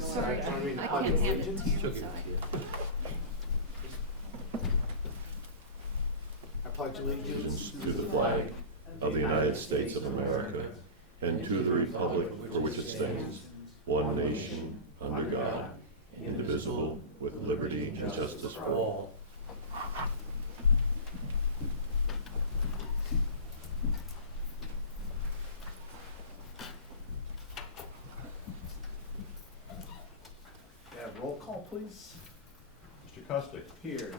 Sorry, I can't hand it to you, sorry. I pledge allegiance to the flag of the United States of America and to the republic for which it stands, one nation, under God, indivisible, with liberty and justice for all. Roll call, please. Mr. Costick. Here.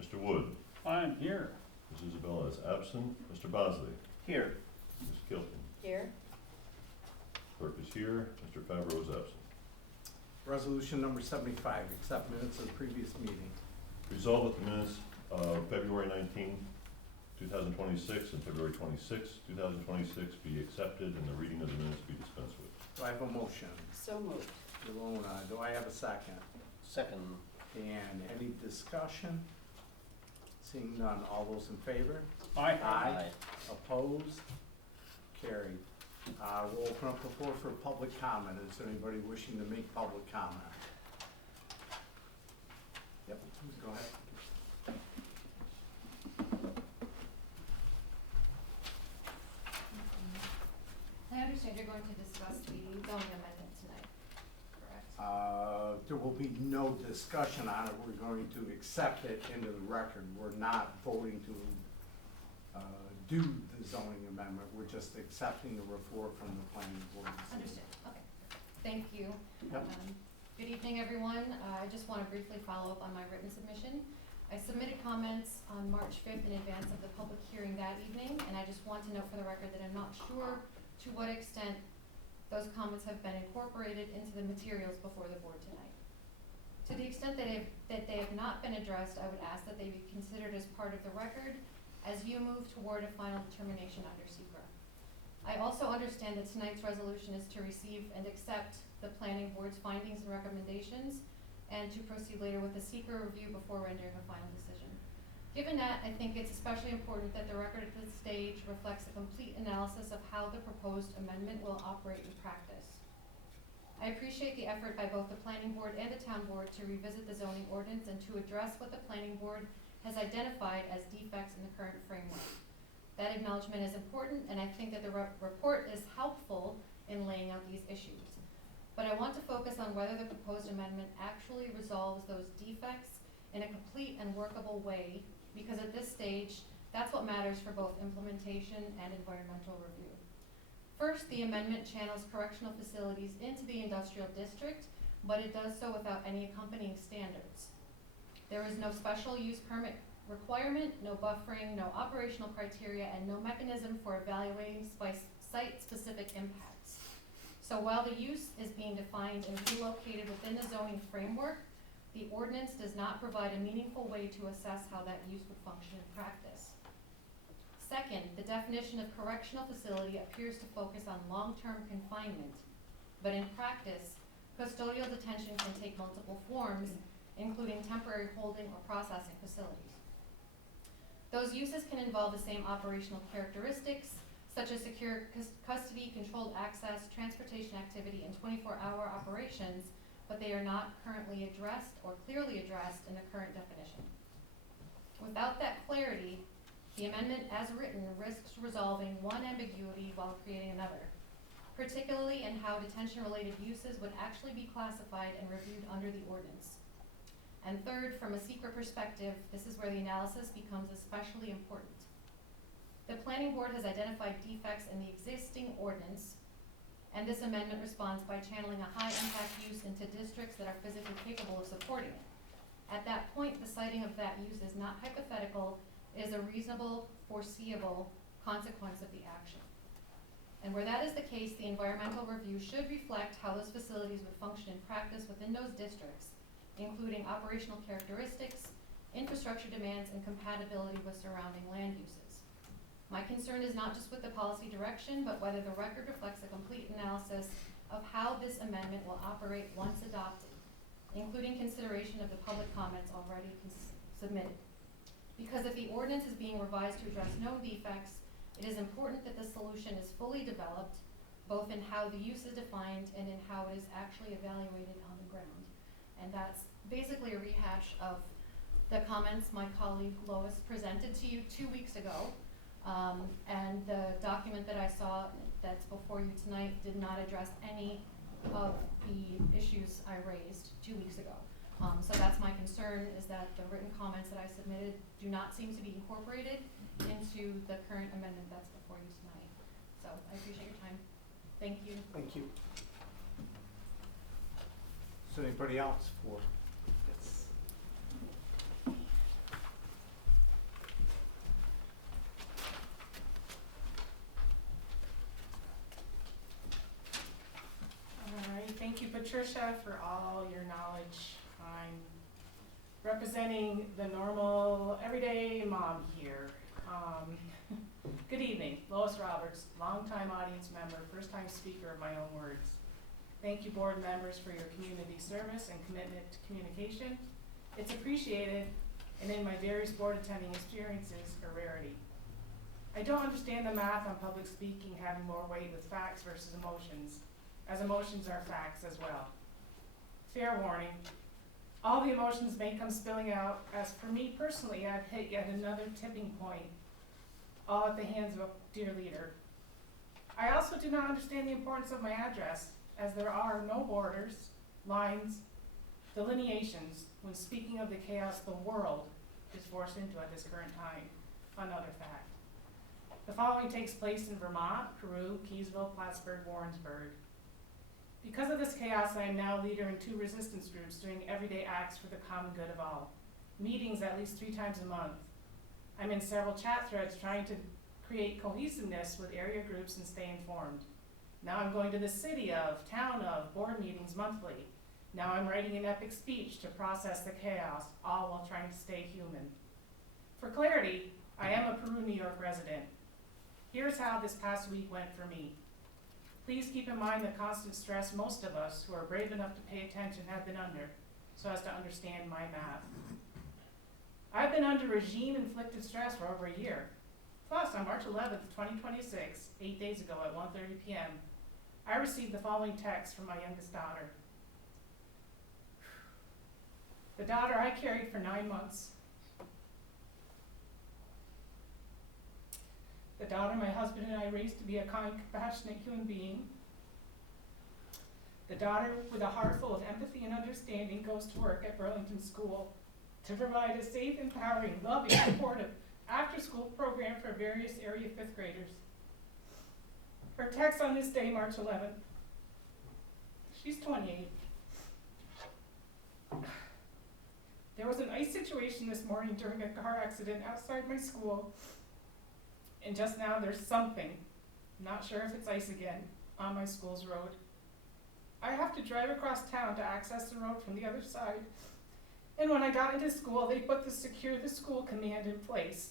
Mr. Wood. I'm here. Ms. Isabella is absent. Mr. Bosley. Here. Ms. Kilton. Here. Clerk is here. Mr. Favreau is absent. Resolution number 75, accept minutes of the previous meeting. Resolved that the minutes of February 19, 2026 and February 26, 2026 be accepted and the reading of the minutes be dispensed with. Do I have a motion? So moved. Delona, do I have a second? Second. And any discussion? Seeing none, all those in favor? Aye. Aye. Opposed? Carried. We'll open up the floor for public comment. Is there anybody wishing to make public comment? Yep, please go ahead. I understand you're going to discuss the zoning amendment tonight, correct? There will be no discussion on it. We're going to accept it into the record. We're not voting to do the zoning amendment. We're just accepting the report from the planning board. Understood, okay. Thank you. Yep. Good evening, everyone. I just want to briefly follow up on my written submission. I submitted comments on March 5th in advance of the public hearing that evening, and I just want to note for the record that I'm not sure to what extent those comments have been incorporated into the materials before the board tonight. To the extent that they have not been addressed, I would ask that they be considered as part of the record as you move toward a final determination under SECRA. I also understand that tonight's resolution is to receive and accept the planning board's findings and recommendations and to proceed later with a SECRA review before rendering a final decision. Given that, I think it's especially important that the record at this stage reflects a complete analysis of how the proposed amendment will operate in practice. I appreciate the effort by both the planning board and the town board to revisit the zoning ordinance and to address what the planning board has identified as defects in the current framework. That acknowledgement is important, and I think that the report is helpful in laying out these issues. But I want to focus on whether the proposed amendment actually resolves those defects in a complete and workable way, because at this stage, that's what matters for both implementation and environmental review. First, the amendment channels correctional facilities into the industrial district, but it does so without any accompanying standards. There is no special use permit requirement, no buffering, no operational criteria, and no mechanism for evaluating site-specific impacts. So while the use is being defined and relocated within the zoning framework, the ordinance does not provide a meaningful way to assess how that use would function in practice. Second, the definition of correctional facility appears to focus on long-term confinement, but in practice, custodial detention can take multiple forms, including temporary holding or processing facilities. Those uses can involve the same operational characteristics, such as secure custody, controlled access, transportation activity, and 24-hour operations, but they are not currently addressed or clearly addressed in the current definition. Without that clarity, the amendment as written risks resolving one ambiguity while creating another, particularly in how detention-related uses would actually be classified and reviewed under the ordinance. And third, from a SECRA perspective, this is where the analysis becomes especially important. The planning board has identified defects in the existing ordinance, and this amendment responds by channeling a high-impact use into districts that are physically capable of supporting it. At that point, the citing of that use is not hypothetical, it is a reasonable, foreseeable consequence of the action. And where that is the case, the environmental review should reflect how those facilities would function in practice within those districts, including operational characteristics, infrastructure demands, and compatibility with surrounding land uses. My concern is not just with the policy direction, but whether the record reflects a complete analysis of how this amendment will operate once adopted, including consideration of the public comments already submitted. Because if the ordinance is being revised to address known defects, it is important that the solution is fully developed, both in how the use is defined and in how it is actually evaluated on the ground. And that's basically a rehash of the comments my colleague Lois presented to you 2 weeks ago. And the document that I saw that's before you tonight did not address any of the issues I raised 2 weeks ago. So that's my concern, is that the written comments that I submitted do not seem to be incorporated into the current amendment that's before you tonight. So I appreciate your time. Thank you. Thank you. Is there anybody else for this? All right, thank you, Patricia, for all your knowledge. I'm representing the normal, everyday mom here. Good evening, Lois Roberts, longtime audience member, first-time speaker of my own words. Thank you, board members, for your community service and commitment to communication. It's appreciated, and in my various board attending experiences, a rarity. I don't understand the math on public speaking having more weight with facts versus emotions, as emotions are facts as well. Fair warning, all the emotions may come spilling out, as for me personally, I've hit yet another tipping point, all at the hands of a dear leader. I also do not understand the importance of my address, as there are no borders, lines, delineations when speaking of the chaos the world is forced into at this current time. Another fact. The following takes place in Vermont, Peru, Keysville, Plattsburgh, Warrensburg. Because of this chaos, I am now leader in 2 resistance groups doing everyday acts for the common good of all. Meetings at least 3 times a month. I'm in several chat threads trying to create cohesiveness with area groups and stay informed. Now I'm going to the city of, town of, board meetings monthly. Now I'm writing an epic speech to process the chaos, all while trying to stay human. For clarity, I am a Peru, New York resident. Here's how this past week went for me. Please keep in mind the constant stress most of us who are brave enough to pay attention have been under, so as to understand my math. I've been under regime-inflicted stress for over a year. Plus, on March 11th, 2026, 8 days ago at 1:30 p.m., I received the following text from my youngest daughter. The daughter I carried for 9 months. The daughter my husband and I raised to be a kind, compassionate human being. The daughter with a heart full of empathy and understanding goes to work at Burlington School to provide a safe, empowering, loving, supportive after-school program for various area 5th graders. Her text on this day, March 11th. She's 28. There was an ice situation this morning during a car accident outside my school, and just now there's something, not sure if it's ice again, on my school's road. I have to drive across town to access the road from the other side. And when I got into school, they put the secure the school command in place.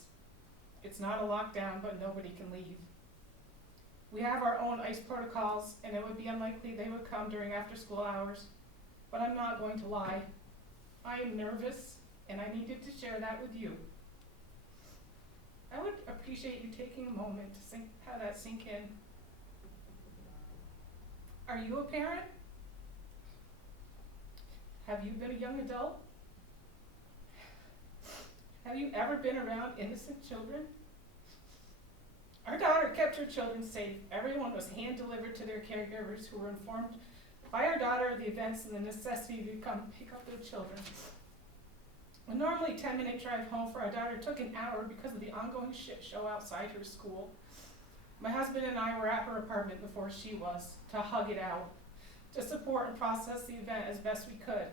It's not a lockdown, but nobody can leave. We have our own ice protocols, and it would be unlikely they would come during after-school hours. But I'm not going to lie. I am nervous, and I needed to share that with you. I would appreciate you taking a moment to have that sink in. Are you a parent? Have you been a young adult? Have you ever been around innocent children? Our daughter kept her children safe. Everyone was hand-delivered to their caregivers, who were informed by our daughter of the events and the necessity to come pick up their children. A normally 10-minute drive home for our daughter took an hour because of the ongoing shit show outside her school. My husband and I were at her apartment before she was, to hug it out, to support and process the event as best we could.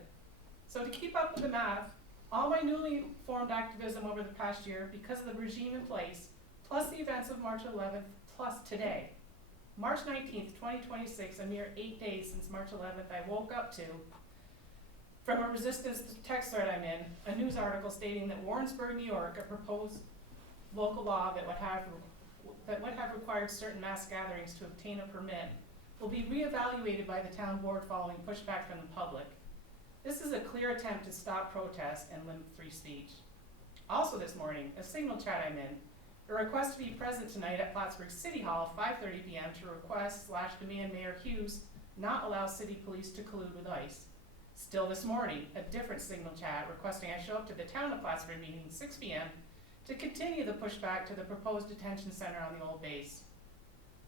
So to keep up with the math, all my newly formed activism over the past year, because of the regime in place, plus the events of March 11th, plus today, March 19th, 2026, a mere 8 days since March 11th, I woke up to, from a resistance text thread I'm in, a news article stating that Warrensburg, New York, a proposed local law that would have required certain mass gatherings to obtain a permit, will be reevaluated by the town board following pushback from the public. This is a clear attempt to stop protests and limit free speech. Also this morning, a Signal chat I'm in, A request to be present tonight at Plattsburgh City Hall, 5:30 p.m. to request/demand Mayor Hughes not allow city police to collude with ICE. Still this morning, a different signal chat requesting I show up to the town of Plattsburgh meeting 6 p.m. to continue the pushback to the proposed detention center on the old base.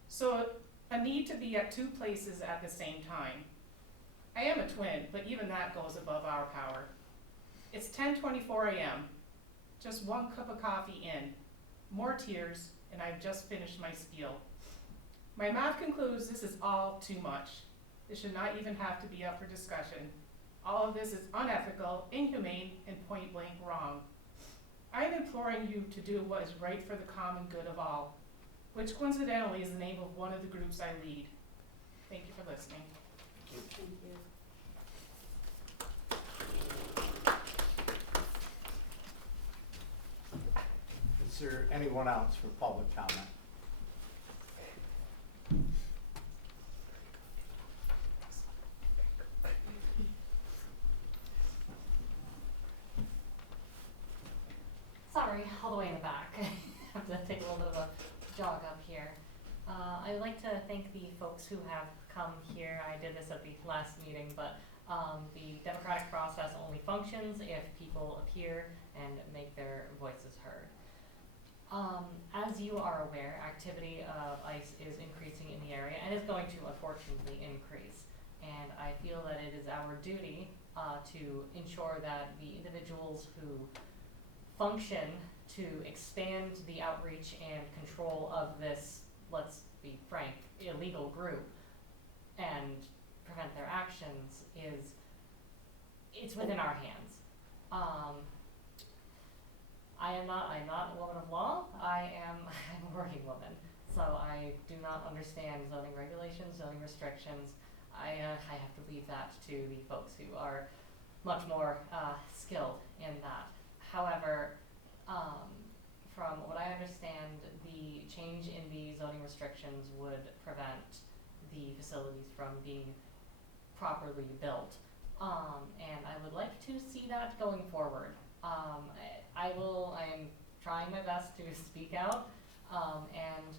So a need to be at two places at the same time. I am a twin, but even that goes above our power. It's 10:24 a.m. Just one cup of coffee in. More tears, and I've just finished my spiel. My math concludes this is all too much. This should not even have to be up for discussion. All of this is unethical, inhumane, and point blank wrong. I am imploring you to do what is right for the common good of all, which coincidentally is the name of one of the groups I lead. Thank you for listening. Thank you. Is there anyone else for public comment? Sorry, all the way in the back. I have to take a little bit of a jog up here. I'd like to thank the folks who have come here. I did this at the last meeting, but the democratic process only functions if people appear and make their voices heard. As you are aware, activity of ICE is increasing in the area and is going to unfortunately increase. And I feel that it is our duty to ensure that the individuals who function to expand the outreach and control of this, let's be frank, illegal group and prevent their actions it's within our hands. I'm not a woman of law. I'm a working woman. So I do not understand zoning regulations, zoning restrictions. I have to leave that to the folks who are much more skilled in that. However, from what I understand, the change in the zoning restrictions would prevent the facilities from being properly built. And I would like to see that going forward. I'm trying my best to speak out, and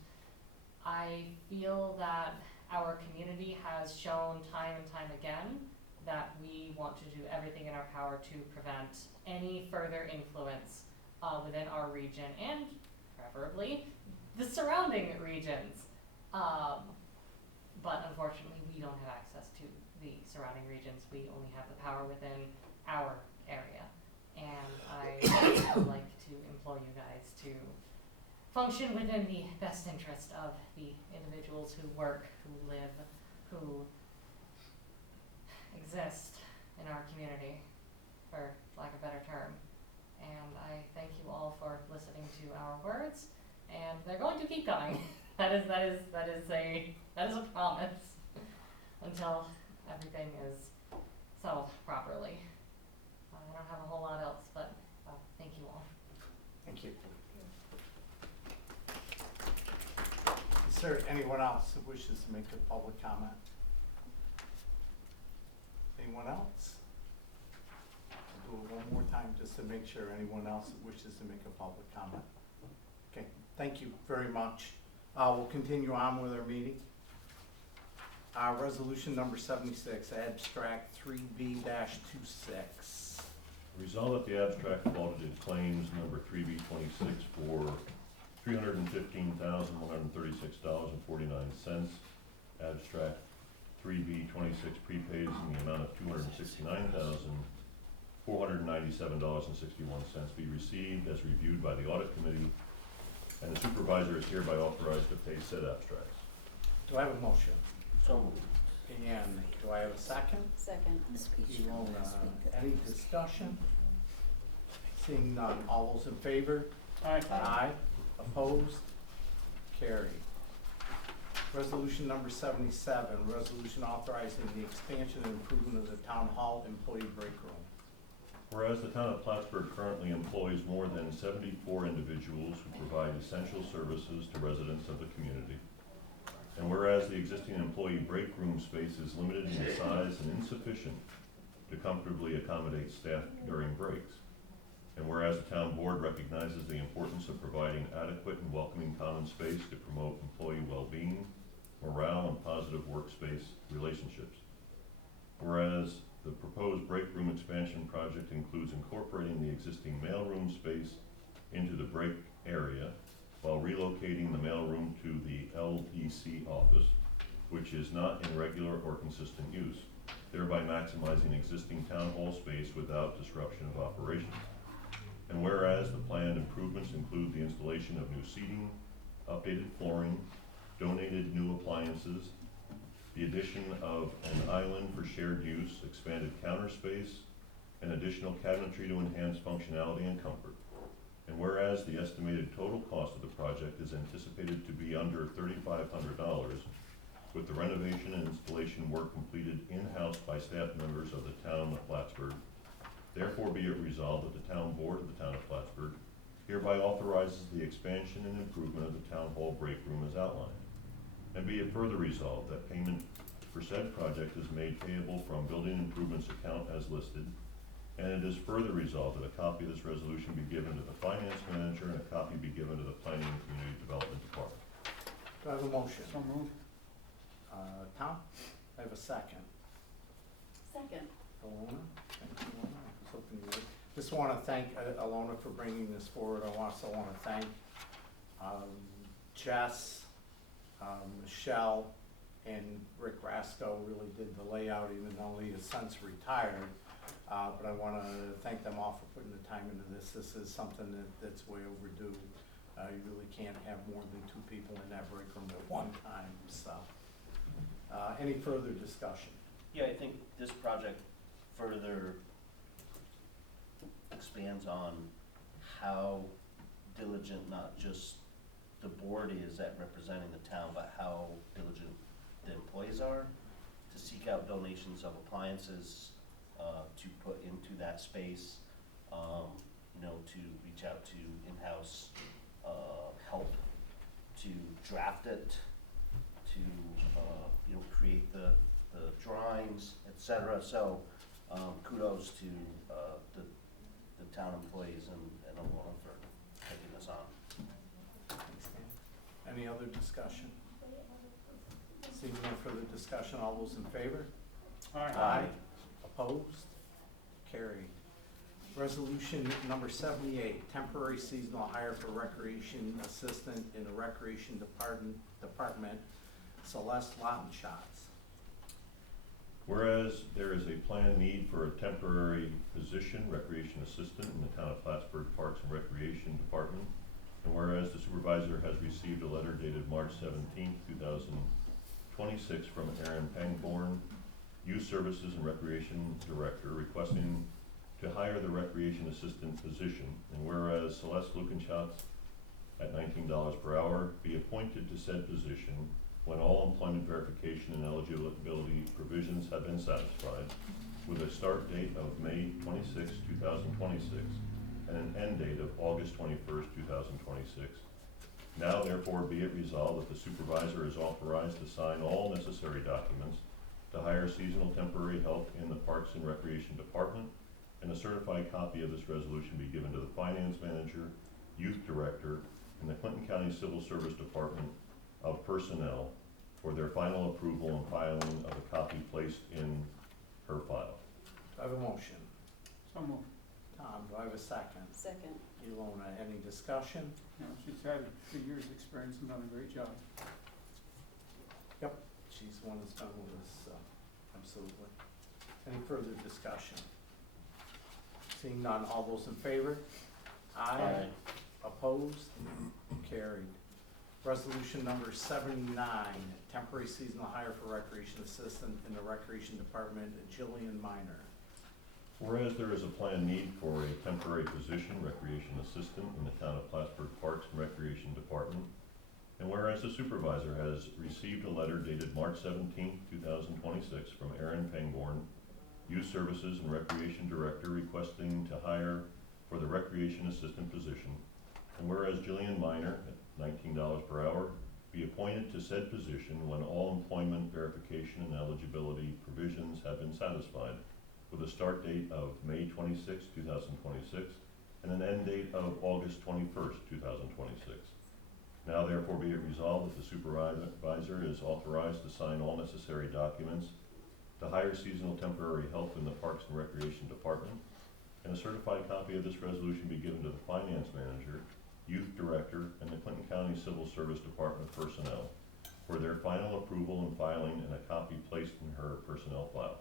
I feel that our community has shown time and time again that we want to do everything in our power to prevent any further influence within our region and preferably the surrounding regions. But unfortunately, we don't have access to the surrounding regions. We only have the power within our area. And I would like to implore you guys to function within the best interest of the individuals who work, who live, who exist in our community, for lack of a better term. And I thank you all for listening to our words, and they're going to keep coming. That is a promise until everything is solved properly. I don't have a whole lot else, but thank you all. Thank you. Is there anyone else that wishes to make a public comment? Anyone else? I'll do it one more time just to make sure anyone else that wishes to make a public comment. Okay, thank you very much. We'll continue on with our meeting. Resolution number 76, abstract 3B-26. Resolved that the abstract of audited claims number 3B26 for $315,136.49. Abstract 3B26 prepaids in the amount of $269,497.61 be received as reviewed by the audit committee, and the supervisor is hereby authorized to pay said abstracts. Do I have a motion? So moved. And do I have a second? Second. Any discussion? Seeing none, all those in favor? Aye. Opposed? Carried. Resolution number 77, resolution authorizing the expansion and improvement of the town hall employee break room. Whereas the town of Plattsburgh currently employs more than 74 individuals who provide essential services to residents of the community. And whereas the existing employee break room space is limited in size and insufficient to comfortably accommodate staff during breaks. And whereas the town board recognizes the importance of providing adequate and welcoming common space to promote employee well-being, morale, and positive workspace relationships. Whereas the proposed break room expansion project includes incorporating the existing mailroom space into the break area while relocating the mailroom to the LDC office, which is not in regular or consistent use, thereby maximizing existing town hall space without disruption of operations. And whereas the planned improvements include the installation of new seating, updated flooring, donated new appliances, the addition of an island for shared use, expanded counter space, and additional cabinetry to enhance functionality and comfort. And whereas the estimated total cost of the project is anticipated to be under $3,500, with the renovation and installation work completed in-house by staff members of the town of Plattsburgh, therefore be it resolved that the town board of the town of Plattsburgh hereby authorizes the expansion and improvement of the town hall break room as outlined. And be it further resolved that payment for said project is made payable from building improvements account as listed. And it is further resolved that a copy of this resolution be given to the finance manager and a copy be given to the planning and community development department. Do I have a motion? So moved. Tom, I have a second. Second. Alona, thank you, Alona. I was hoping you would. Just want to thank Alona for bringing this forward. I also want to thank Jess, Michelle, and Rick Rasco really did the layout, even though he has since retired. But I want to thank them all for putting the time into this. This is something that's way overdue. You really can't have more than 2 people in that break room at one time, so. Any further discussion? Yeah, I think this project further expands on how diligent not just the board is at representing the town, but how diligent the employees are to seek out donations of appliances to put into that space, you know, to reach out to in-house help to draft it, to you know, create the drawings, etc. So kudos to the town employees and Alona for taking this on. Thanks, Dan. Any other discussion? Seeing no further discussion, all those in favor? Aye. Opposed? Carried. Resolution number 78, temporary seasonal hire for recreation assistant in the recreation department, Celeste Lautenschatz. Whereas there is a planned need for a temporary position, recreation assistant, in the town of Plattsburgh Parks and Recreation Department, and whereas the supervisor has received a letter dated March 17, 2026 from Aaron Pangborn, Youth Services and Recreation Director, requesting to hire the recreation assistant position, and whereas Celeste Lautenschatz at $19 per hour be appointed to said position when all employment verification and eligibility provisions have been satisfied, with a start date of May 26, 2026, and an end date of August 21st, 2026. Now therefore be it resolved that the supervisor is authorized to sign all necessary documents to hire seasonal temporary help in the Parks and Recreation Department, and a certified copy of this resolution be given to the finance manager, youth director, and the Clinton County Civil Service Department of Personnel for their final approval and filing of a copy placed in her file. Do I have a motion? So moved. Tom, do I have a second? Second. Ilona, any discussion? No, she's had 3 years' experience and done a great job. Yep, she's one that's been with us, absolutely. Any further discussion? Seeing none, all those in favor? Aye. Opposed? Carried. Resolution number 79, temporary seasonal hire for recreation assistant in the recreation department, Jillian Minor. Whereas there is a planned need for a temporary position, recreation assistant, in the town of Plattsburgh Parks and Recreation Department, and whereas the supervisor has received a letter dated March 17, 2026 from Aaron Pangborn, Youth Services and Recreation Director, requesting to hire for the recreation assistant position, and whereas Jillian Minor at $19 per hour be appointed to said position when all employment verification and eligibility provisions have been satisfied, with a start date of May 26, 2026, and an end date of August 21st, 2026. Now therefore be it resolved that the supervisor is authorized to sign all necessary documents to hire seasonal temporary help in the Parks and Recreation Department, and a certified copy of this resolution be given to the Finance Manager, Youth Director, and the Clinton County Civil Service Department personnel for their final approval and filing, and a copy placed in her personnel file.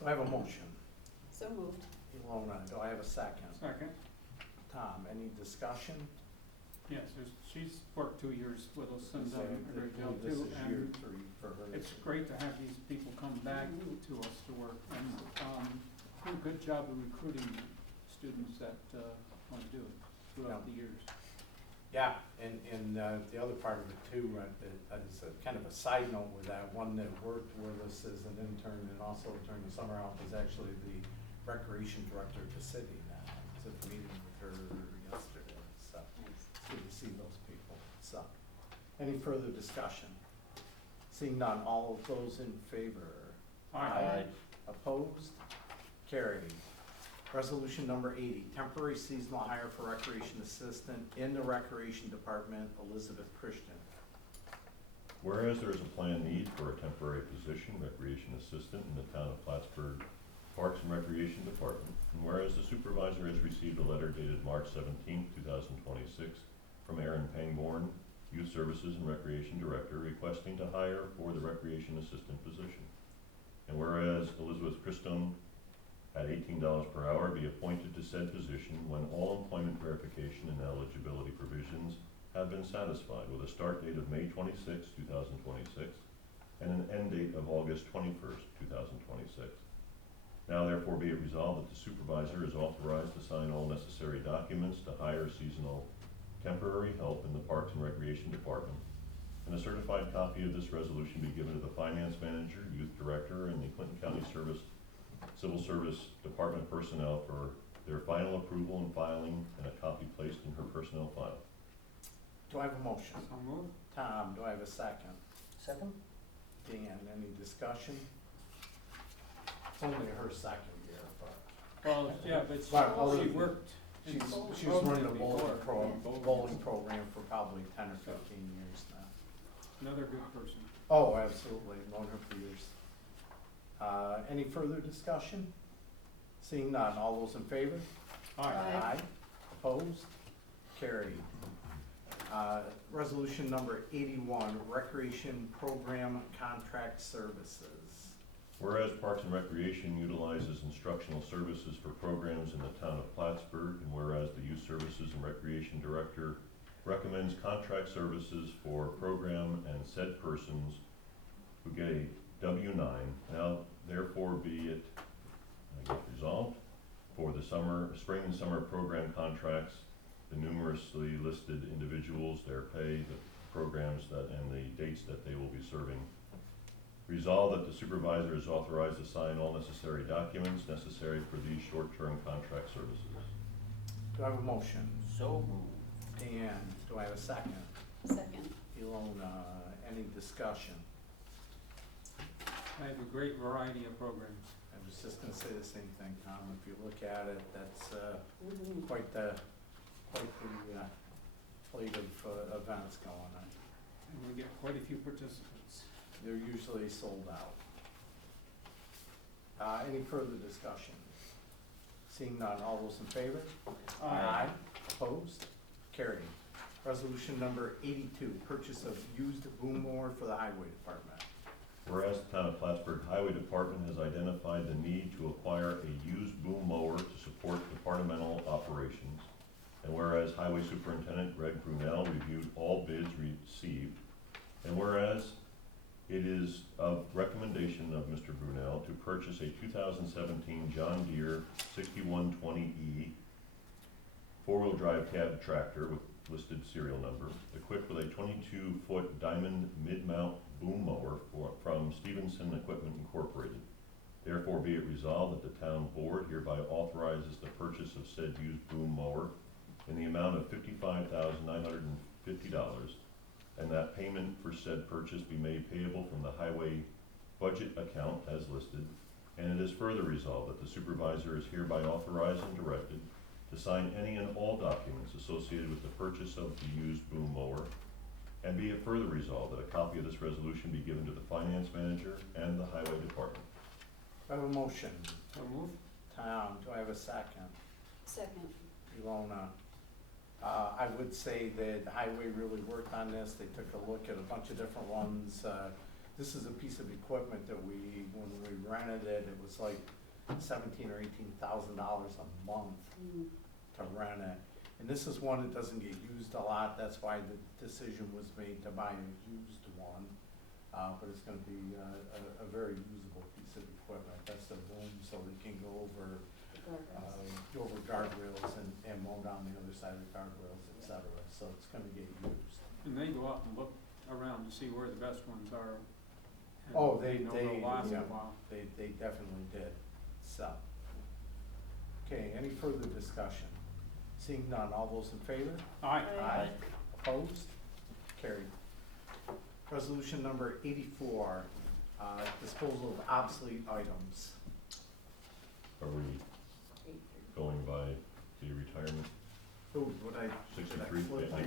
Do I have a motion? So moved. Ilona, do I have a second? Second, Tom, any discussion? yes, she's worked 2 years with us and done a great job This too. is year And 3 for her. it's great to have these people come back to us to work and, do a good job of recruiting students that, want to do it throughout the years. Yeah, and the other part of it too, as a kind of a side note with that, one that worked with us as an intern and also during the summer help is actually the recreation director of the city now. I was at the meeting with her yesterday, so it's good to see those people. So, any further discussion? Seeing none, all of those in favor? Aye. Opposed? Carried. Resolution number 80, temporary seasonal hire for recreation assistant in the Recreation Department, Elizabeth Christian. Whereas there is a planned need for a temporary position, recreation assistant, in the town of Plattsburgh Parks and Recreation Department, and whereas the supervisor has received a letter dated March 17, 2026, from Aaron Pangborn, Youth Services and Recreation Director, requesting to hire for the recreation assistant position. And whereas Elizabeth Christian at $18 per hour be appointed to said position when all employment verification and eligibility provisions have been satisfied, with a start date of May 26, 2026, and an end date of August 21st, 2026. Now therefore be it resolved that the supervisor is authorized to sign all necessary documents to hire seasonal temporary help in the Parks and Recreation Department, and a certified copy of this resolution be given to the Finance Manager, Youth Director, and the Clinton County Civil Service Department personnel for their final approval and filing, and a copy placed in her personnel file. Do I have a motion? So moved. Tom, do I have a second? Second? Dan, any discussion? It's only her second year, but Well, yeah, but Well, she worked. in she's running a bowling bowling program for probably 10 or 15 years now. Another good person. Oh, absolutely, known her for years. Any further discussion? Seeing none, all those in favor? Aye. Opposed? Carried. Resolution number 81, Recreation Program Contract Services. Whereas Parks and Recreation utilizes instructional services for programs in the town of Plattsburgh, and whereas the Youth Services and Recreation Director recommends contract services for program and said persons who get a W-9, now therefore be it resolved for the spring and summer program contracts, the numerously listed individuals, their pay, the programs and the dates that they will be serving. Resolved that the supervisor is authorized to sign all necessary documents necessary for these short-term contract services. Do I have a motion? So moved. Dan, do I have a second? Second. Ilona, any discussion? I have a great variety of programs. I was just gonna say the same thing, Tom. If you look at it, that's quite the plate of events going on. And we get quite a few participants. They're usually sold out. Any further discussion? Seeing none, all those in favor? Opposed? Carried. Resolution number 82, purchase of used boom mower for the Highway Department. Whereas the town of Plattsburgh Highway Department has identified the need to acquire a used boom mower to support departmental operations, and whereas Highway Superintendent Greg Brunel reviewed all bids received, and whereas it is of recommendation of Mr. Brunel to purchase a 2017 John Deere 6120E four-wheel drive cab tractor with listed serial number, equipped with a 22-foot diamond mid-mount boom mower from Stevenson Equipment Incorporated. Therefore be it resolved that the town board hereby authorizes the purchase of said used boom mower in the amount of $55,950, and that payment for said purchase be made payable from the highway budget account as listed. And it is further resolved that the supervisor is hereby authorized and directed to sign any and all documents associated with the purchase of the used boom mower, and be it further resolved that a copy of this resolution be given to the finance manager and the highway department. I have a motion. So move. Tom, do I have a second? Second. Ilona. I would say that Highway really worked on this. They took a look at a bunch of different ones. This is a piece of equipment that when we rented it, it was like $17,000 or $18,000 a month to rent it. And this is one that doesn't get used a lot. That's why the decision was made to buy a used one. But it's gonna be a very usable piece of equipment. That's the boom, so they can go over guardrails and mow down the other side of the guardrails, et cetera. So it's gonna get used. And they go out and look around to see where the best ones are. and Oh, they they'll last yeah. a while. They definitely did, so. Okay, any further discussion? Seeing none, all those in favor? Aye. Aye. Opposed? Carried. Resolution number 84, disposal of obsolete items. Are we going by the retirement? Ooh, did I 63, flip? yeah,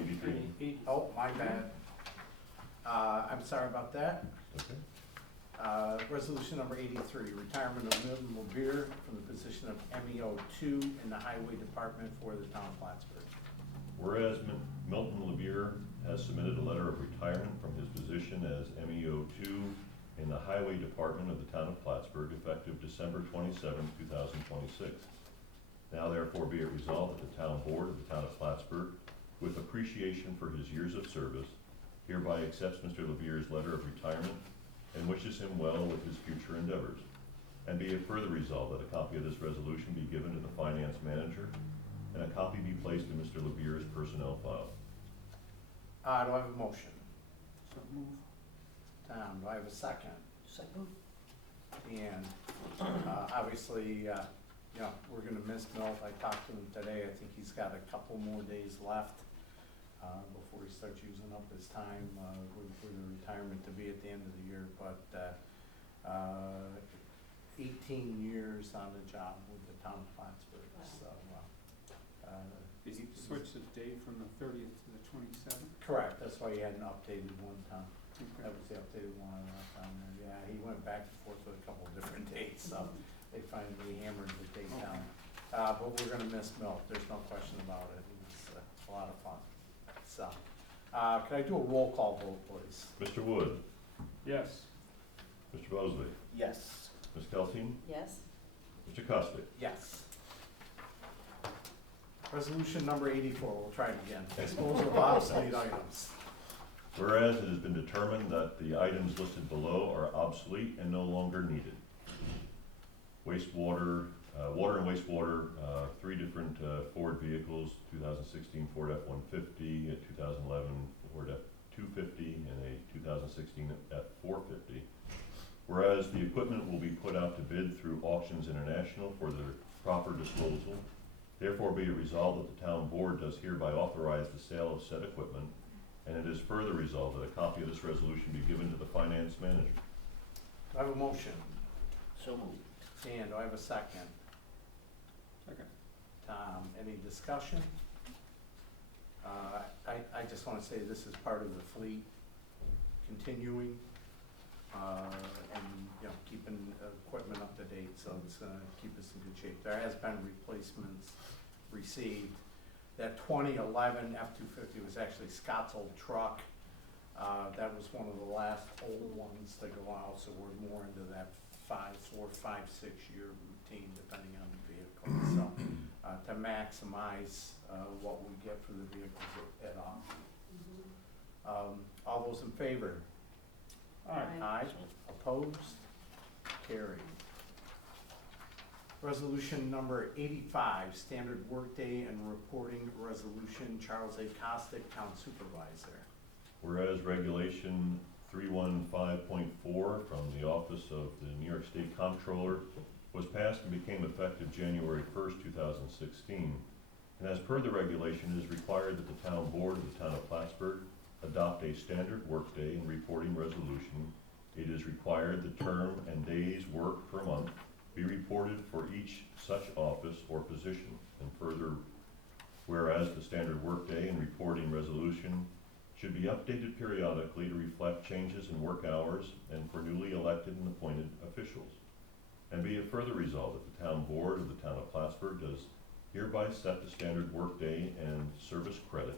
83. Oh, my bad. I'm sorry about that. Okay. Resolution number 83, retirement of Milton Levere from the position of MEO 2 in the Highway Department for the town of Plattsburgh. Whereas Milton Levere has submitted a letter of retirement from his position as MEO 2 in the Highway Department of the town of Plattsburgh effective December 27, 2026. Now therefore be it resolved that the town board of the town of Plattsburgh, with appreciation for his years of service, hereby accepts Mr. Levere's letter of retirement and wishes him well with his future endeavors. And be it further resolved that a copy of this resolution be given to the finance manager and a copy be placed in Mr. Levere's personnel file. Do I have a motion? So move. Tom, do I have a second? Second. And obviously, we're gonna miss Milt. I talked to him today. I think he's got a couple more days left before he starts using up his time for the retirement to be at the end of the year. But 18 years on the job with the town of Plattsburgh, so. Did you switch the date from the 30th to the 27th? Correct, that's why he hadn't updated one time. Okay. That was the updated one I left on there. Yeah, he went back and forth with a couple of different dates, so they finally hammered the date down. But we're gonna miss Milt, there's no question about it. It was a lot of fun. So, can I do a roll call vote, please? Mr. Wood, Yes. Mr. Bosley, Yes. Ms. Kelteen, Yes. Mr. Costick. Yes. Resolution number 84, we'll try it again. Disposal of obsolete items. Whereas it has been determined that the items listed below are obsolete and no longer needed. Wastewater, water and wastewater, 3 different Ford vehicles, 2016 Ford F-150, a 2011 Ford F-250, and a 2016 F-450. Whereas the equipment will be put out to bid through Auctions International for their proper disposal, therefore be it resolved that the town board does hereby authorize the sale of said equipment, and it is further resolved that a copy of this resolution be given to the finance manager. Do I have a motion? So moved. Dan, do I have a second? Second. Tom, any discussion? I just wanna say this is part of the fleet continuing, and, keeping equipment up to date, so it's gonna keep us in good shape. There has been replacements received. That 2011 F-250 was actually Scott's old truck. That was one of the last old ones to go out, so we're more into that 4, 5, 6 year routine, depending on the vehicle. So, to maximize what we get for the vehicles at auction. All those in favor? Aye. Aye. Opposed? Carried. Resolution number 85, standard workday and reporting resolution, Charles A. Costick, Town Supervisor. Whereas Regulation 315.4 from the Office of the New York State Comptroller was passed and became effective January 1st, 2016. And as per the regulation, it is required that the town board of the town of Plattsburgh adopt a standard workday and reporting resolution. It is required the term and days worked per month be reported for each such office or position. And further Whereas the standard workday and reporting resolution should be updated periodically to reflect changes in work hours and for newly elected and appointed officials. And be it further resolved that the town board of the town of Plattsburgh does hereby set the standard workday and service credit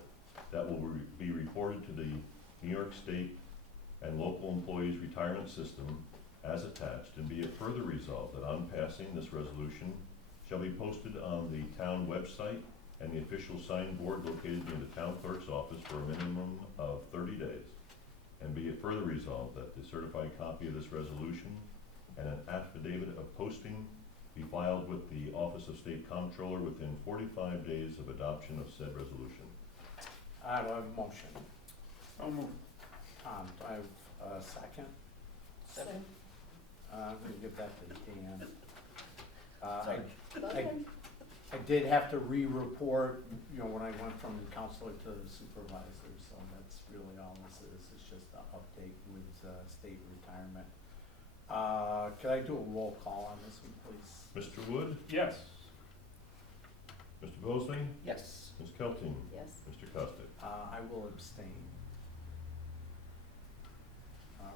that will be reported to the New York State and local employees retirement system as attached, and be it further resolved that on passing this resolution shall be posted on the town website and the official sign board located near the town clerk's office for a minimum of 30 days. And be it further resolved that the certified copy of this resolution and an affidavit of posting be filed with the Office of State Comptroller within 45 days of adoption of said resolution. I do I have a motion? So moved. Tom, do I have a second? Second. I'm gonna give that to Dan. Sorry. Go ahead. I did have to re-report, you know, when I went from the counselor to the supervisor, so that's really all this is. It's just an update with state retirement. Could I do a roll call on this one, please? Mr. Wood? Yes. Mr. Bosley? Yes. Ms. Kelting? Yes. Mr. Costick? I will abstain.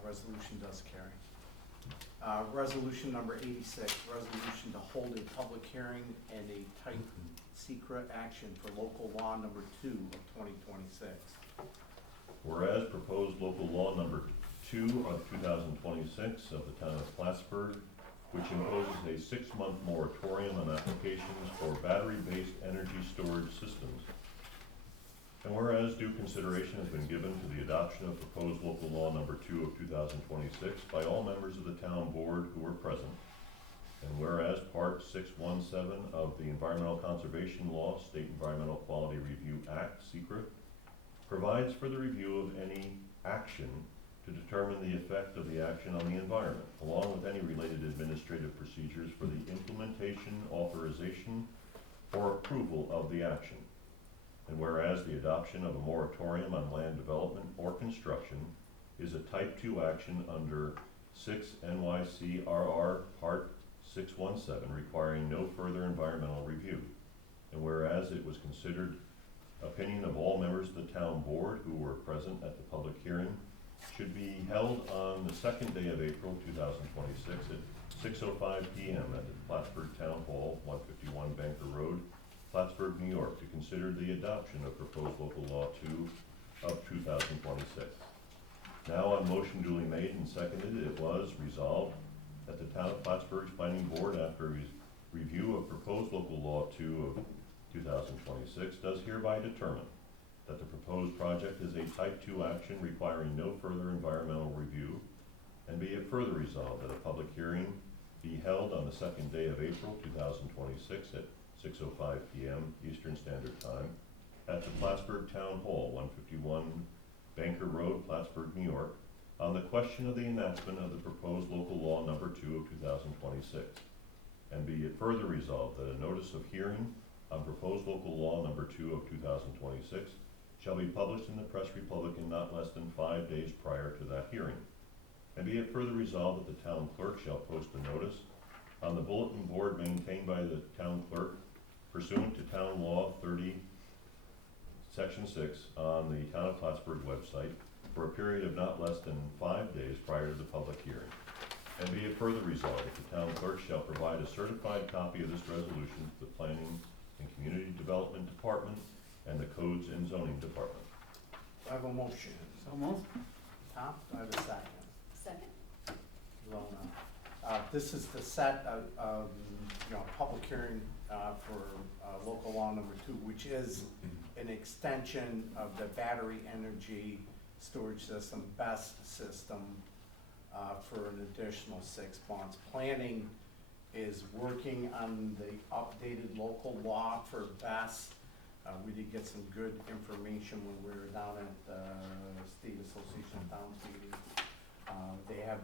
Resolution does carry. Resolution number 86, resolution to hold a public hearing and a type secret action for local law number 2 of 2026. Whereas proposed local law number 2 of 2026 of the town of Plattsburgh, which imposes a 6-month moratorium on applications for battery-based energy storage systems. And whereas due consideration has been given to the adoption of proposed local law number 2 of 2026 by all members of the town board who were present. And whereas Part 617 of the Environmental Conservation Law, State Environmental Quality Review Act, SECRET, provides for the review of any action to determine the effect of the action on the environment, along with any related administrative procedures for the implementation, authorization, or approval of the action. And whereas the adoption of a moratorium on land development or construction is a Type 2 action under 6 NYCRR Part 617, requiring no further environmental review. And whereas it was considered opinion of all members of the town board who were present at the public hearing should be held on the 2nd day of April 2026 at 6:05 p.m. at the Plattsburgh Town Hall, 151 Banker Road, Plattsburgh, New York, to consider the adoption of proposed local law 2 of 2026. Now on motion duly made and seconded, it was resolved that the town of Plattsburgh's planning board, after review of proposed local law 2 of 2026, does hereby determine that the proposed project is a Type 2 action requiring no further environmental review, and be it further resolved that a public hearing be held on the 2nd day of April 2026 at 6:05 p.m. Eastern Standard Time at the Plattsburgh Town Hall, 151 Banker Road, Plattsburgh, New York, on the question of the enactment of the proposed local law number 2 of 2026. And be it further resolved that a notice of hearing on proposed local law number 2 of 2026 shall be published in the Press Republican not less than 5 days prior to that hearing. And be it further resolved that the town clerk shall post a notice on the bulletin board maintained by the town clerk pursuant to Town Law 30, Section 6, on the Town of Plattsburgh website for a period of not less than 5 days prior to the public hearing. And be it further resolved that the town clerk shall provide a certified copy of this resolution to the Planning and Community Development Department and the Codes and Zoning Department. Do I have a motion? So moved. Tom, do I have a second? Second. Lona. This is the set of, you know, public hearing for local law number 2, which is an extension of the battery energy storage system, BEST system, for an additional 6 months. Planning is working on the updated local law for BEST. We did get some good information when we were down at the State Association of Towns meeting. They have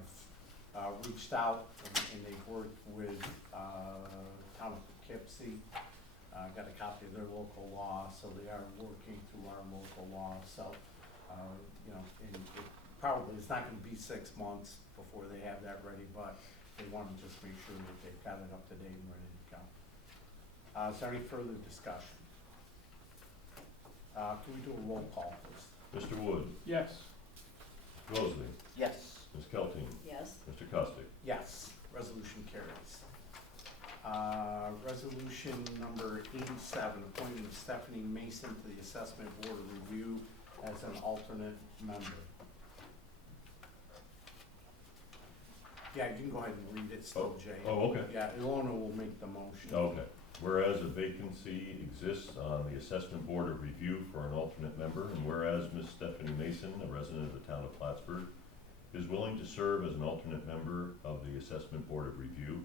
reached out and they've worked with Town of Poughkeepsie, got a copy of their local law, so they are working through our local law. So, you know, and it probably it's not going to be 6 months before they have that ready, but they want to just make sure that they've got it up to date and ready to go. Is there any further discussion? Can we do a roll call, please? Mr. Wood, Yes. Rosalie, Yes. Ms. Kelting, Yes. Mr. Costick. Yes, resolution carries. Resolution number 87, appointment of Stephanie Mason to the Assessment Board of Review as an alternate member. Yeah, you can go ahead and read it still, Jay. Oh, okay. Yeah, Ilona will make the motion. Okay. Whereas a vacancy exists on the Assessment Board of Review for an alternate member, and whereas Ms. Stephanie Mason, a resident of the town of Plattsburgh, is willing to serve as an alternate member of the Assessment Board of Review,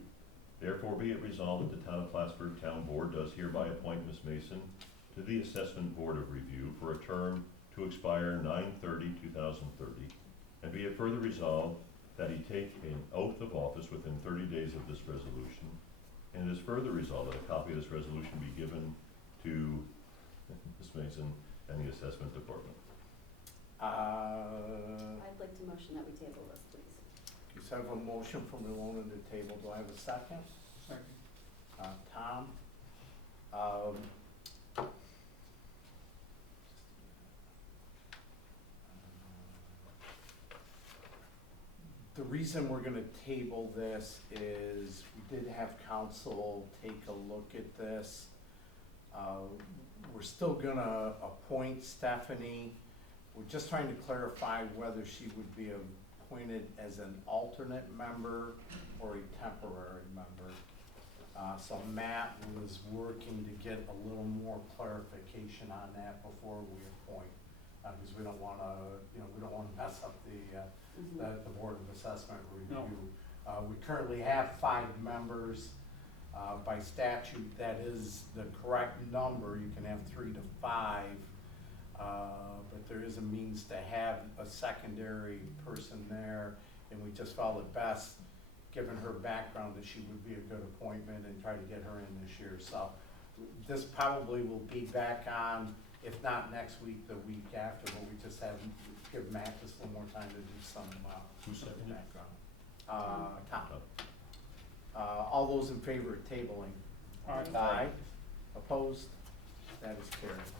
therefore be it resolved that the town of Plattsburgh Town Board does hereby appoint Ms. Mason to the Assessment Board of Review for a term to expire 9/30/2030, and be it further resolved that he take an oath of office within 30 days of this resolution, and it is further resolved that a copy of this resolution be given to Ms. Mason and the Assessment Department. I'd like to motion that we table this, please. You have a motion from Ilona to table. Do I have a second? Second. Tom? The reason we're gonna table this is we did have council take a look at this. We're still gonna appoint Stephanie. We're just trying to clarify whether she would be appointed as an alternate member or a temporary member. So Matt was working to get a little more clarification on that before we appoint. Because we don't wanna, we don't wanna mess up the Board of Assessment Review. We currently have 5 members. By statute, that is the correct number. You can have 3 to 5. But there is a means to have a secondary person there, and we just felt it best, given her background, that she would be a good appointment and try to get her in this year. So this probably will be back on, if not next week, the week after, but we just have, give Matt just a little more time to do some Who seconded? background. Tom. All those in favor of tabling? Aye. Opposed? That is carried.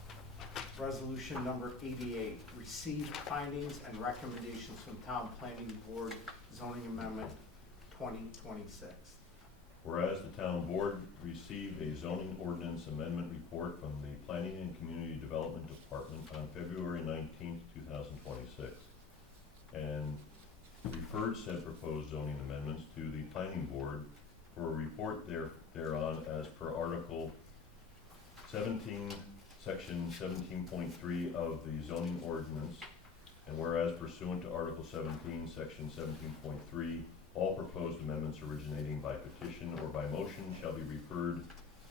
Resolution number 88, received findings and recommendations from Town Planning Board Zoning Amendment 2026. Whereas the town board received a zoning ordinance amendment report from the Planning and Community Development Department on February 19th, 2026, and referred said proposed zoning amendments to the planning board for a report thereon as per Article 17, Section 17.3 of the zoning ordinance, and whereas pursuant to Article 17, Section 17.3, all proposed amendments originating by petition or by motion shall be referred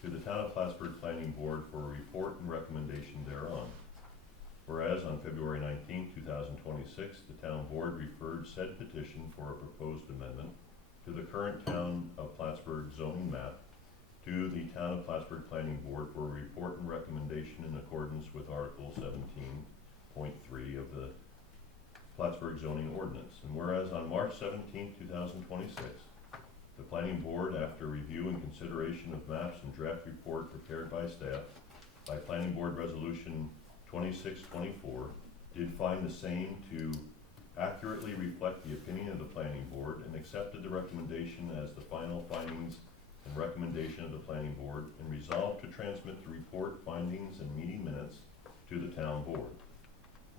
to the Town of Plattsburgh Planning Board for a report and recommendation thereon. Whereas on February 19, 2026, the Town Board referred said petition for a proposed amendment to the current Town of Plattsburgh zoning map to the Town of Plattsburgh Planning Board for a report and recommendation in accordance with Article 17.3 of the Plattsburgh zoning ordinance. And whereas on March 17, 2026, the Planning Board, after review and consideration of maps and draft report prepared by staff by Planning Board Resolution 2624, did find the same to accurately reflect the opinion of the Planning Board and accepted the recommendation as the final findings and recommendation of the Planning Board, and resolved to transmit the report, findings, and meeting minutes to the Town Board.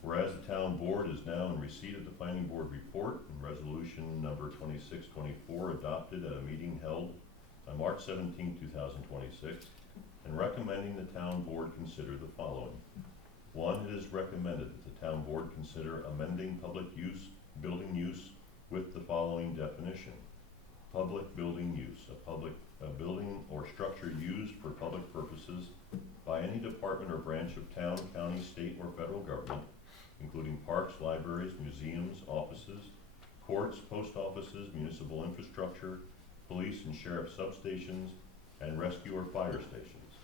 Whereas the Town Board is now in receipt of the Planning Board report and resolution number 2624 adopted at a meeting held on March 17, 2026, and recommending the Town Board consider the following. 1, it is recommended that the Town Board consider amending public use, building use with the following definition. Public building use, a building or structure used for public purposes by any department or branch of town, county, state, or federal government, including parks, libraries, museums, offices, courts, post offices, municipal infrastructure, police and sheriff substations, and rescue or fire stations.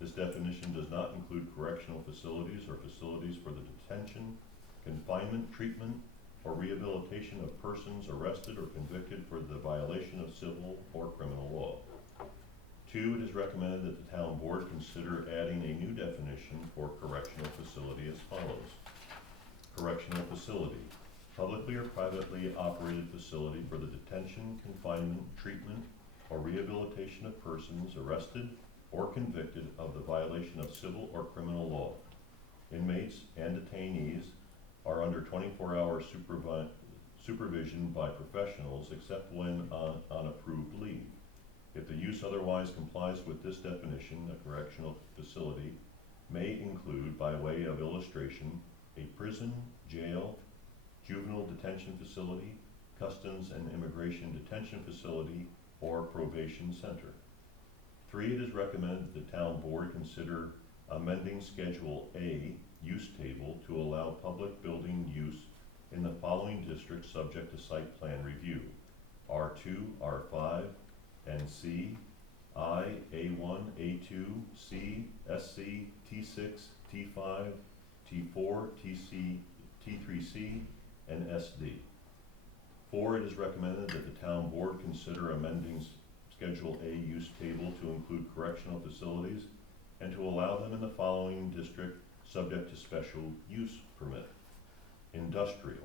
This definition does not include correctional facilities or facilities for the detention, confinement, treatment, or rehabilitation of persons arrested or convicted for the violation of civil or criminal law. 2, it is recommended that the town board consider adding a new definition for correctional facility as follows. Correctional facility, publicly or privately operated facility for the detention, confinement, treatment, or rehabilitation of persons arrested or convicted of the violation of civil or criminal law. Inmates and detainees are under 24-hour supervision by professionals except when on approved leave. If the use otherwise complies with this definition, a correctional facility may include, by way of illustration, a prison, jail, juvenile detention facility, customs and immigration detention facility, or probation center. 3, it is recommended that the town board consider amending Schedule A use table to allow public building use in the following districts subject to site plan review: R2, R5, and C, I, A1, A2, C, SC, T6, T5, T4, TC, T3C, and SD. 4, it is recommended that the town board consider amending Schedule A use table to include correctional facilities and to allow them in the following district subject to special use permit: industrial.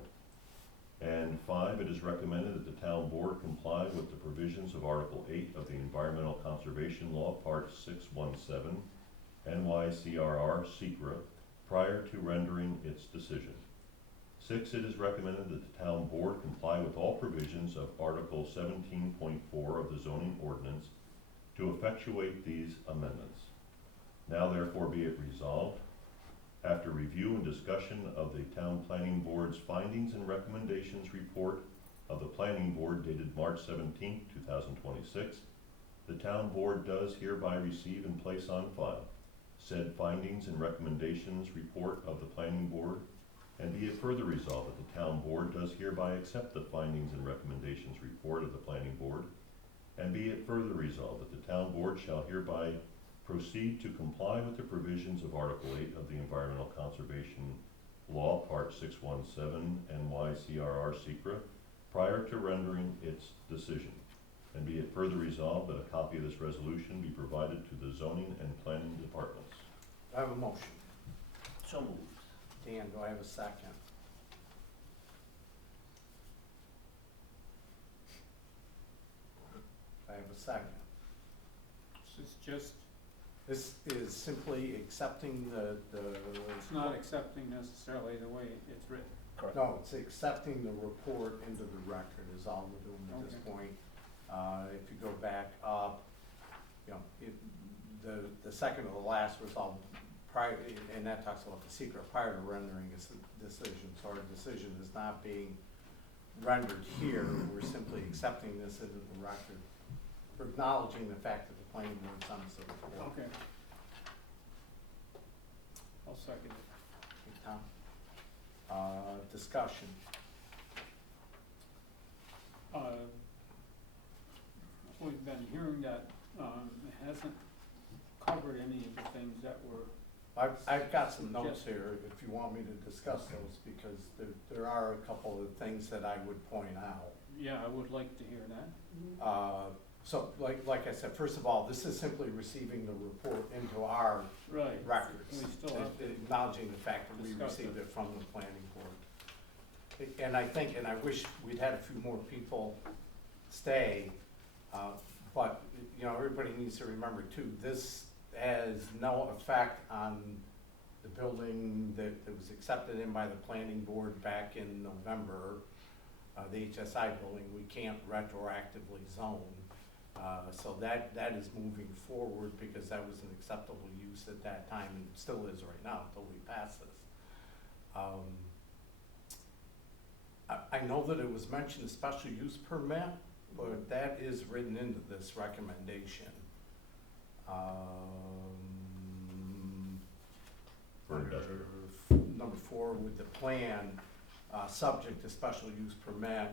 And 5, it is recommended that the town board comply with the provisions of Article 8 of the Environmental Conservation Law, Part 617, NYCRR, SECRA, prior to rendering its decision. 6, it is recommended that the town board comply with all provisions of Article 17.4 of the zoning ordinance to effectuate these amendments. Now therefore be it resolved, after review and discussion of the town planning board's findings and recommendations report of the planning board dated March 17, 2026, the town board does hereby receive and place on file said findings and recommendations report of the planning board, and be it further resolved that the town board does hereby accept the findings and recommendations report of the planning board, and be it further resolved that the town board shall hereby proceed to comply with the provisions of Article 8 of the Environmental Conservation Law, Part 617, NYCRR, SECRA, prior to rendering its decision. And be it further resolved that a copy of this resolution be provided to the zoning and planning departments. Do I have a motion? So moved. Dan, do I have a second? Do I have a second? This is just, This is simply accepting the, it's not accepting necessarily the way it's written. Correct. no, it's accepting the report into the record is all we're doing at this Okay. point. If you go back up, you know, the second to the last was all prior, and that talks about the secret prior to rendering a decision. So our decision is not being rendered here, we're simply accepting this into the record. We're acknowledging the fact that the planning board's on this report. Okay. I'll second it. Okay, Tom? Discussion. We've been hearing that, it hasn't covered any of the things that were, I've got some notes here if you want me to discuss those, because there are a couple of things that I would point out. yeah, I would like to hear that. So like I said, first of all, this is simply receiving the report into our Right. records. We still have to Acknowledging the fact that we discuss received it. it from the planning board. And I think, and I wish we'd had a few more people stay, but, you know, everybody needs to remember too, this has no effect on the building that was accepted in by the planning board back in November, the HSI building. We can't retroactively zone. So that is moving forward because that was an acceptable use at that time and still is right now until we pass this. I know that it was mentioned, a special use permit, but that is written into this recommendation. For industrial. Number 4, with the plan, subject to special use permit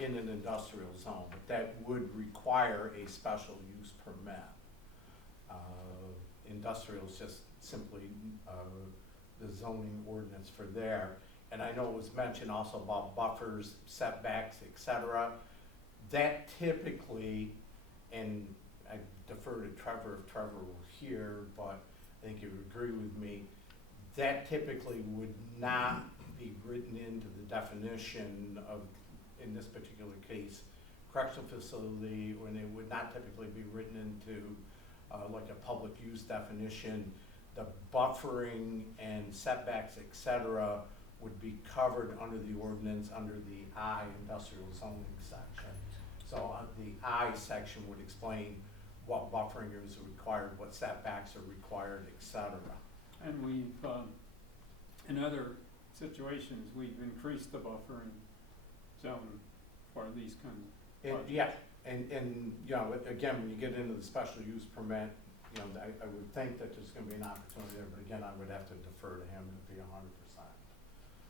in an industrial zone, but that would require a special use permit. Industrial is just simply the zoning ordinance for there. And I know it was mentioned also about buffers, setbacks, et cetera. That typically, and I defer to Trevor if Trevor were here, but I think you would agree with me. That typically would not be written into the definition of, in this particular case, correctional facility, and it would not typically be written into like a public use definition. The buffering and setbacks, et cetera, would be covered under the ordinance under the I industrial zoning section. So the I section would explain what buffering is required, what setbacks are required, et cetera. And we've, in other situations, we've increased the buffering zone for these kinds of projects. Yeah, and, you know, again, when you get into the special use permit, you know, I would think that there's gonna be an opportunity there, but again, I would have to defer to him to be 100%.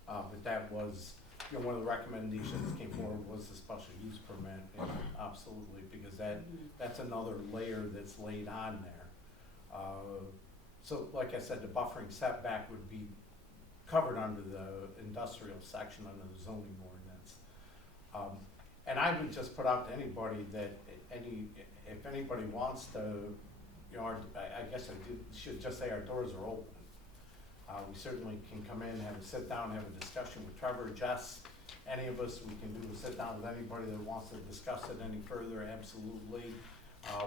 But that was, you know, one of the recommendations that came forward was the special use permit, and absolutely, because that's another layer that's laid on there. So like I said, the buffering setback would be covered under the industrial section under the zoning ordinance. And I would just put out to anybody that if anybody wants to, you know, I guess should just say our doors are open. We certainly can come in, have a sit down, have a discussion with Trevor, Jess, any of us. We can do a sit down with anybody that wants to discuss it any further, absolutely.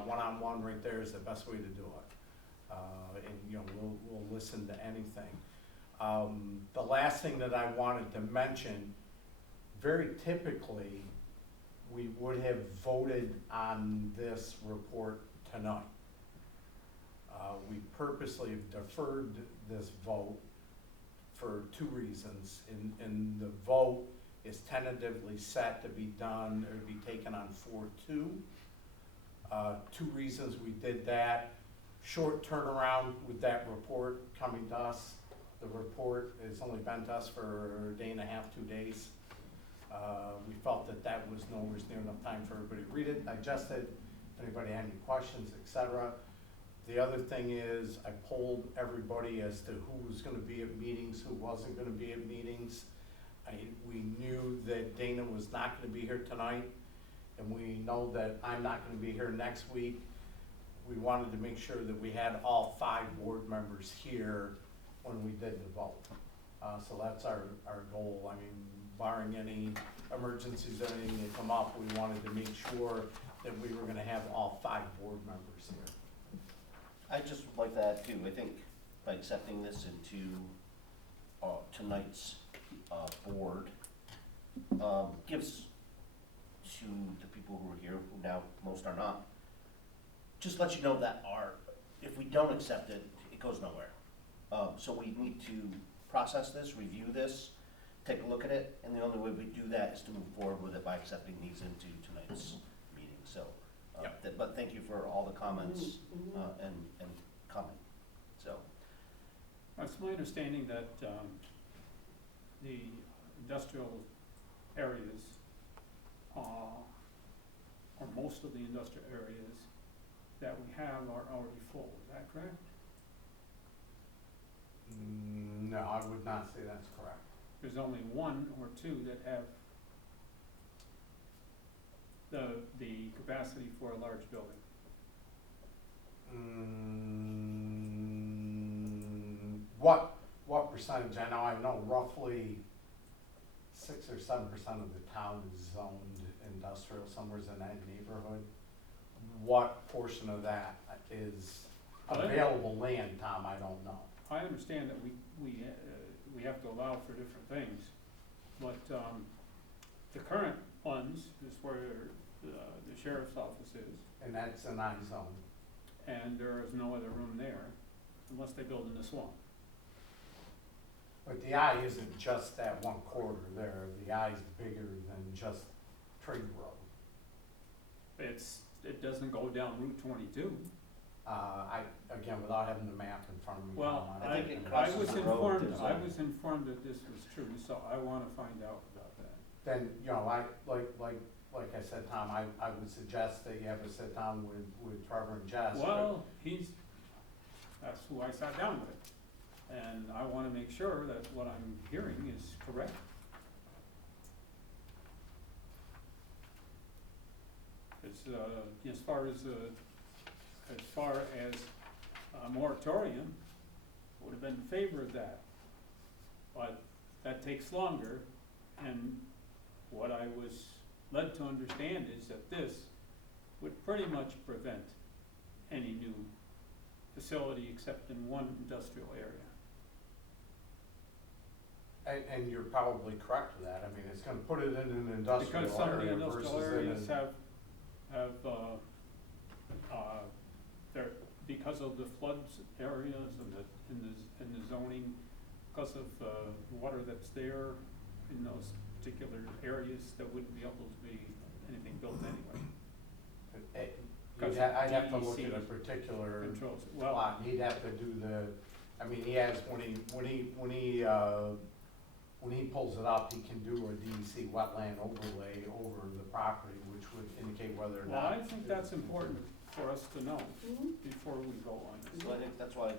One-on-one right there is the best way to do it. And, you know, we'll listen to anything. The last thing that I wanted to mention, very typically, we would have voted on this report tonight. We purposely have deferred this vote for two reasons. And the vote is tentatively set to be done, or to be taken on 4/2. Two reasons we did that: short turnaround with that report coming to us. The report has only been to us for a day and a half, 2 days. We felt that was nowhere near enough time for everybody to read it, digest it, if anybody had any questions, etc. The other thing is, I polled everybody as to who was gonna be at meetings, who wasn't gonna be at meetings. We knew that Dana was not gonna be here tonight, and we know that I'm not gonna be here next week. We wanted to make sure that we had all 5 board members here when we did the vote. So that's our goal. I mean, barring any emergencies or anything that come up, we wanted to make sure that we were gonna have all 5 board members here. I just would like to add too, I think by accepting this into tonight's board, gives to the people who are here, who now most are not, just let you know that if we don't accept it, it goes nowhere. So we need to process this, review this, take a look at it, and the only way we do that is to move forward with it by accepting these into tonight's meeting. So, but thank you for all the comments and comment. So, It's my understanding that the industrial areas, or most of the industrial areas that we have are already full. Is that correct? No, I would not say that's correct. There's only 1 or 2 that have the capacity for a large building. What percentage? I know roughly 6 or 7% of the town is zoned industrial, somewhere's in that neighborhood. What portion of that is available land, Tom, I don't know. I understand that we have to allow for different things, but the current ones is where the sheriff's office is, And that's an I zone. and there is no other room there unless they build in the swamp. But the I isn't just that one corridor there. The I is bigger than just Trade Road. It doesn't go down Route 22. Again, without having the map in front of me. Well, Tom, I think it I crosses was the road, informed, there's I a- was informed that this was true, so I wanna find out about that. Then, you know, like I said, Tom, I would suggest that you have a sit down with Trevor and Jess. Well, that's who I sat down with, and I wanna make sure that what I'm hearing is correct. It's, as far as as far as a moratorium, would have been in favor of that. But that takes longer, and what I was led to understand is that this would pretty much prevent any new facility except in one industrial area. And you're probably correct with that. I mean, it's gonna put it in an industrial Because some of the area industrial versus in areas a. they're, because of the floods areas and the zoning, because of, water that's there in those particular areas, there wouldn't be able to be anything built anyway. I'd have to look DEC at a particular Controls it. Well, lot. He'd have to do he has, when he pulls it up, he can do a DEC wetland overlay over the property, which would indicate whether or well, not. I think that's important for us to know Mhm. before we go on this. So I think that's why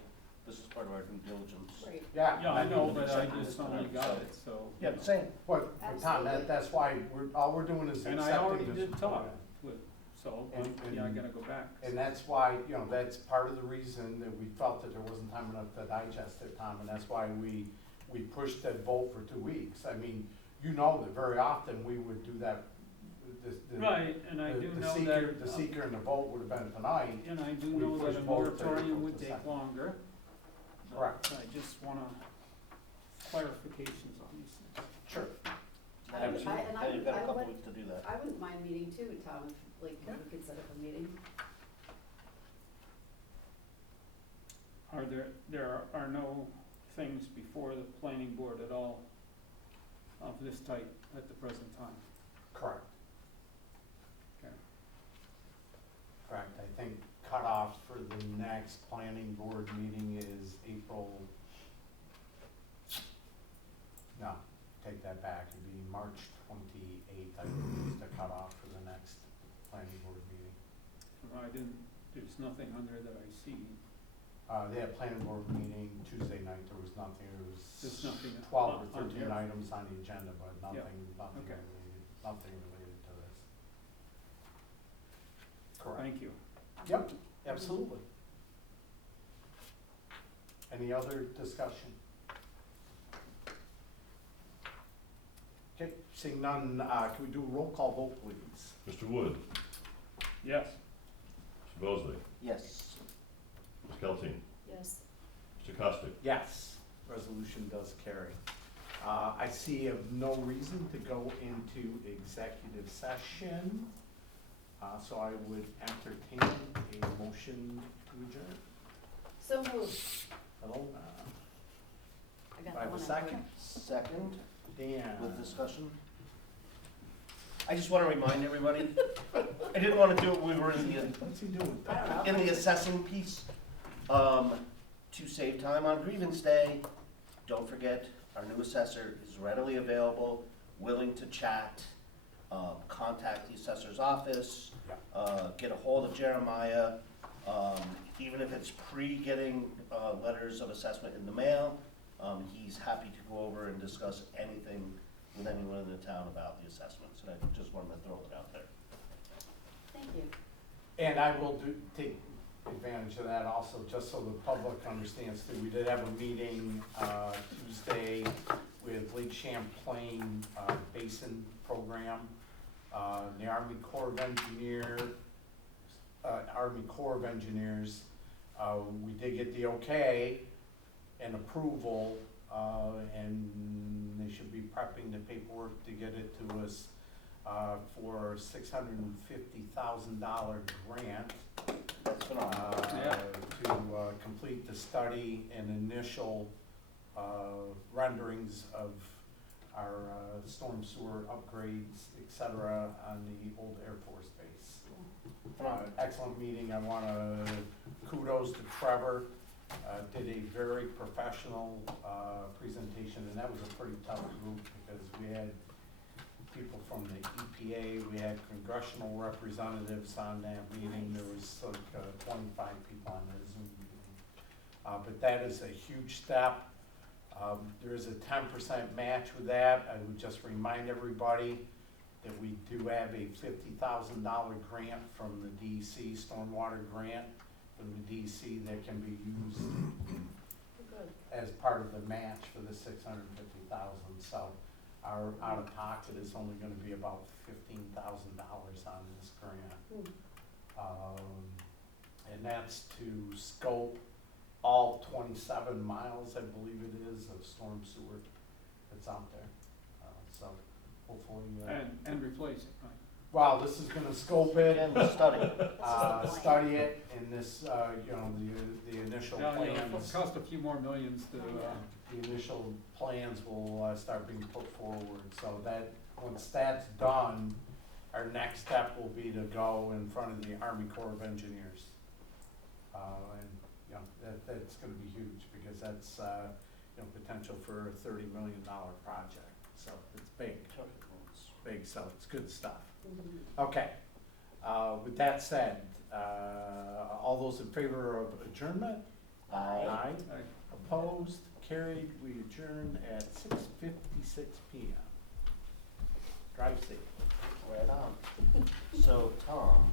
this is part of our due diligence. Right. Yeah. Yeah, I know, but I Exactly. just only got it, so. Yeah, same. But Tom, Absolutely. that's why all we're doing is And accepting I already this did report. talk with, so, yeah, I gotta go back. And that's why, that's part of the reason that we felt that there wasn't time enough to digest it, Tom, and that's why we pushed that vote for 2 weeks. I mean, that very often we would do that, Right, and I do know that. the seeker and the vote would have been tonight. And I do we know that pushed a both to moratorium would the take second. longer. Correct. I just wanna clarifications on these things. Sure. Absolutely. And Yeah, you've got a I couple would- weeks to do that. I wouldn't mind meeting too, Tom, if, like, we could set up a meeting. Are there are no things before the planning board at all of this type at the present time? Correct. Okay. Correct. I think cutoff for the next planning board meeting is April. No, take that back. It'd be March 28th, I think, is the cutoff for the next planning board meeting. There's nothing on there that I see. They had planning board meeting Tuesday night. There was nothing. There's There was nothing 12 on or 13 here. items on the agenda, but nothing Okay. related to this. Correct. Thank you. Yep, absolutely. Any other discussion? Okay, seeing none, can we do a roll call vote, please? Mr. Wood, Yes. Mr. Bosley, Yes. Ms. Kelteen, Yes. Mr. Costick, Yes, resolution does carry. I see of no reason to go into executive session, so I would entertain a motion to adjourn. So moved. Hello, I do got I have the a one. second? Second, Dan. with discussion. I just wanna remind everybody, I didn't wanna do it when we were in What's he doing? the assessing piece. To save time on grievance day, don't forget, our new assessor is readily available, willing to chat. Contact the assessor's office, get a hold of Jeremiah. Even if it's pre-getting, letters of assessment in the mail, he's happy to go over and discuss anything with anyone in the town about the assessments, and I just wanted to throw it out there. Thank you. And I will take advantage of that also, just so the public understands too. We did have a meeting, Tuesday with Lake Champlain, Basin Program. The Army Corps of Engineers, we did get the okay and approval, and they should be prepping the paperwork to get it to us, for a $650,000 grant. That's phenomenal. Yeah. To complete the study and initial renderings of our storm sewer upgrades, et cetera, on the old Air Force Base. Excellent meeting. I want to kudos to Trevor. Did a very professional presentation, and that was a pretty tough group because we had people from the EPA, we had congressional representatives on that meeting. There was like 25 people on the Zoom meeting. But that is a huge step. There is a 10% match with that. I would just remind everybody that we do have a $50,000 grant from the DEC Stormwater Grant. from the DC that can be used Good. as part of the match for the $650,000. So our out-of-pocket is only gonna be about $15,000 on this grant. Hmm. And that's to scope all 27 miles, I believe it is, of storm sewer that's out there. So hopefully, And replace it, right? well, this is gonna scope it, Again, the study. study it, and this, you know, the initial Now, you know, it'll plans, cost a few more millions to, the initial plans will start being put forward. So that, once that's done, our next step will be to go in front of the Army Corps of Engineers. And, you know, that's gonna be huge, because that's, you know, potential for a $30 million project. So it's big, so it's good stuff. Mhm. Okay, with that said, all those in favor of adjournment? Aye. Opposed, carried, we adjourn at 6:56 PM. Drive safe. Right on. So, Tom,